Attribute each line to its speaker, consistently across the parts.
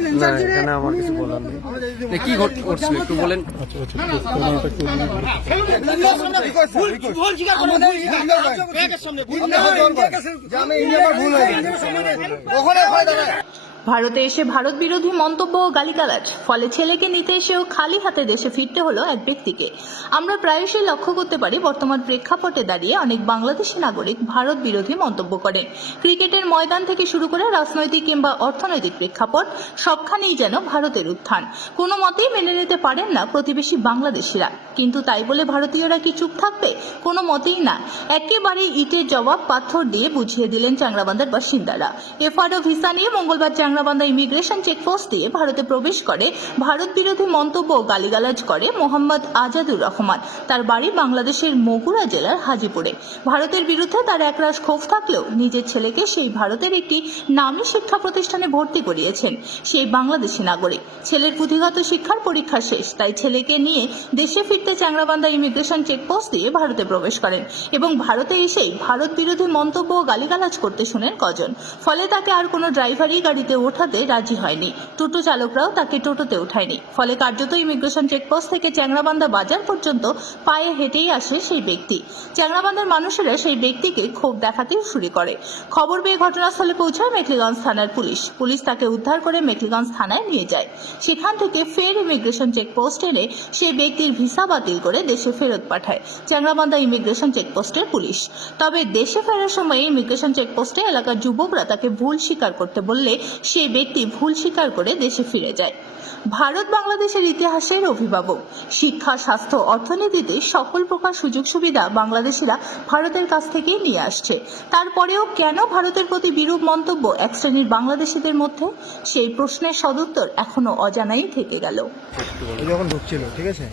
Speaker 1: করেছিলেন
Speaker 2: না এখানে আমার কিছু বলার নেই
Speaker 3: কি ঘট- একটু বলেন
Speaker 4: ভারতে এসে ভারত বিরোধী মন্তব্য ও গালিগালাজ। ফলে ছেলেকে নিতে এসেও খালি হাতে দেশে ফিরতে হলো এক ব্যক্তিকে। আমরা প্রায়শই লক্ষ্য করতে পারি, বর্তমান প্রেক্ষাপটে দাঁড়িয়ে অনেক বাংলাদেশি নাগরিক ভারত বিরোধী মন্তব্য করেন। ক্রিকেটের ময়দান থেকে শুরু করে রাজনৈতিক কিংবা অর্থনৈতিক প্রেক্ষাপট, সবখানেই যেন ভারতের উত্থান। কোনো মতেই মেনে নিতে পারেন না প্রতিবেশী বাংলাদেশিরা। কিন্তু তাই বলে ভারতীয়রা কি চুপ থাকবে? কোনো মতেই না। একেবারে ইটের জবাব পাথর দিয়ে বুঝিয়ে দিলেন চাংরাবান্ধার বাসিন্দারা। এফআরও ভিসা নিয়ে মঙ্গলবার চাংরাবান্ধা ইমিগ্রেশন চেকপোস্ট দিয়ে ভারতে প্রবেশ করে ভারত বিরোধী মন্তব্য গালিগালাজ করে মোহাম্মদ আজাদুর রহমান। তার বাড়ি বাংলাদেশের মগুরা জেলার হাজিপুরে। ভারতের বিরুদ্ধে তার একরাশ ক্ষোভ থাকলেও নিজের ছেলেকে সেই ভারতের একটি নামী শিক্ষা প্রতিষ্ঠানে ভর্তি করিয়েছেন সেই বাংলাদেশি নাগরিক। ছেলের পুঁথিগত শিক্ষার পরীক্ষা শেষ, তাই ছেলেকে নিয়ে দেশে ফিরতে চাংরাবান্ধা ইমিগ্রেশন চেকপোস্ট দিয়ে ভারতে প্রবেশ করেন এবং ভারতে এসেই ভারত বিরোধী মন্তব্য গালিগালাজ করতে শুনেন কজন। ফলে তাকে আর কোনো ড্রাইভারই গাড়িতে ওঠাতে রাজি হয়নি। টোটো চালকরাও তাকে টোটোতে ওঠায়নি ফলে কার্যত ইমিগ্রেশন চেকপোস্ট থেকে চ্যাংরাবান্ধা বাজার পর্যন্ত পায়ে হেঁটেই আসে সেই ব্যক্তি। চ্যাংরাবান্ধার মানুষেরা সেই ব্যক্তিকে ক্ষোভ দেখাতে শুরু করে। খবর পেয়ে ঘটনাস্থলে পৌঁছায় মেখলিগঞ্জ থানার পুলিশ। পুলিশ তাকে উদ্ধার করে মেখলিগঞ্জ থানায় নিয়ে যায়। সেখান থেকে ফের ইমিগ্রেশন চেকপোস্ট এনে সেই ব্যক্তির ভিসা বাতিল করে দেশে ফেরত পাঠায় চ্যাংরাবান্ধা ইমিগ্রেশন চেকপোস্টের পুলিশ। তবে দেশে ফেরার সময় ইমিগ্রেশন চেকপোস্টে এলাকার যুবকরা তাকে ভুল স্বীকার করতে বললে সেই ব্যক্তি ভুল স্বীকার করে দেশে ফিরে যায়। ভারত বাংলাদেশের ইতিহাসের অভিভাবক। শিক্ষা, স্বাস্থ্য, অর্থনীতিতে সকল প্রকার সুযোগ সুবিধা বাংলাদেশিরা ভারতের কাছ থেকেই নিয়ে আসছে। তারপরেও কেন ভারতের প্রতি বিরূপ মন্তব্য এক শ্রেণির বাংলাদেশিদের মধ্যে? সেই প্রশ্নের সদুত্তর এখনও অজানাই থেকে গেল।
Speaker 5: যখন ঢুকছিল, ঠিক আছে?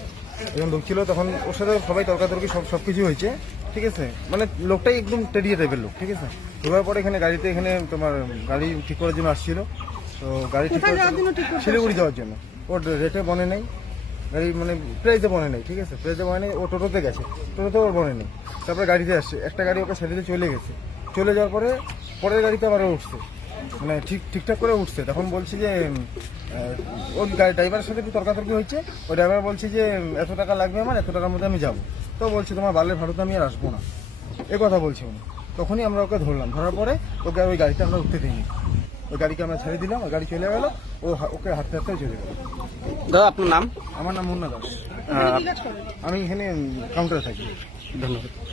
Speaker 5: যখন ঢুকছিল তখন ওর সাথে সবাই তর্কাতর্কি সব সব কিছু হয়েছে, ঠিক আছে? মানে লোকটাই একদম টেডিয়ে টাইপের লোক, ঠিক আছে? ঢোকার পরে এখানে গাড়িতে এখানে তোমার গাড়ি ঠিক করার জন্য আসছিল। তো গাড়ি ঠিক করার
Speaker 1: জন্য
Speaker 5: শিলিগুড়ি যাওয়ার জন্য। ওর রেটে বনে নেই। গাড়ি মানে প্রাইসে বনে নেই ঠিক আছে? প্রাইজে বনে নেই ও টোটোতে গেছে। টোটোতে ওর বনে নেই। তারপরে গাড়িতে আসছে। একটা গাড়ি ওকে সাইডে চলে গেছে। চলে যাওয়ার পরে পরের গাড়িতে আবার উঠছে। মানে ঠিক ঠিকঠাক করে উঠছে। তখন বলছি যে গাড়ি ড্রাইভারের সাথে একটু তর্কাতর্কি হয়েছে। ওই ড্রাইভার বলছে যে এত টাকা লাগবে আমার এত টাকার মধ্যে আমি যাব। তো বলছি তোমার বালের ভাড়াতে আমি আর আসব না। এ কথা বলছি উনি। তখনই আমরা ওকে ধরলাম। ধরার পরে ওকে ওই গাড়িটা আমরা উঠতে দিইনি। ওই গাড়িকে আমরা ছেড়ে দিলাম ওই গাড়ি চলে গেল ও ওকে হাঁটতে হাঁটতে চলে গেল।
Speaker 3: দাদা আপনার নাম?
Speaker 5: আমার নাম মুন্না দাস। আমি এখানে কাউন্টারে থাকি।
Speaker 3: ধন্যবাদ।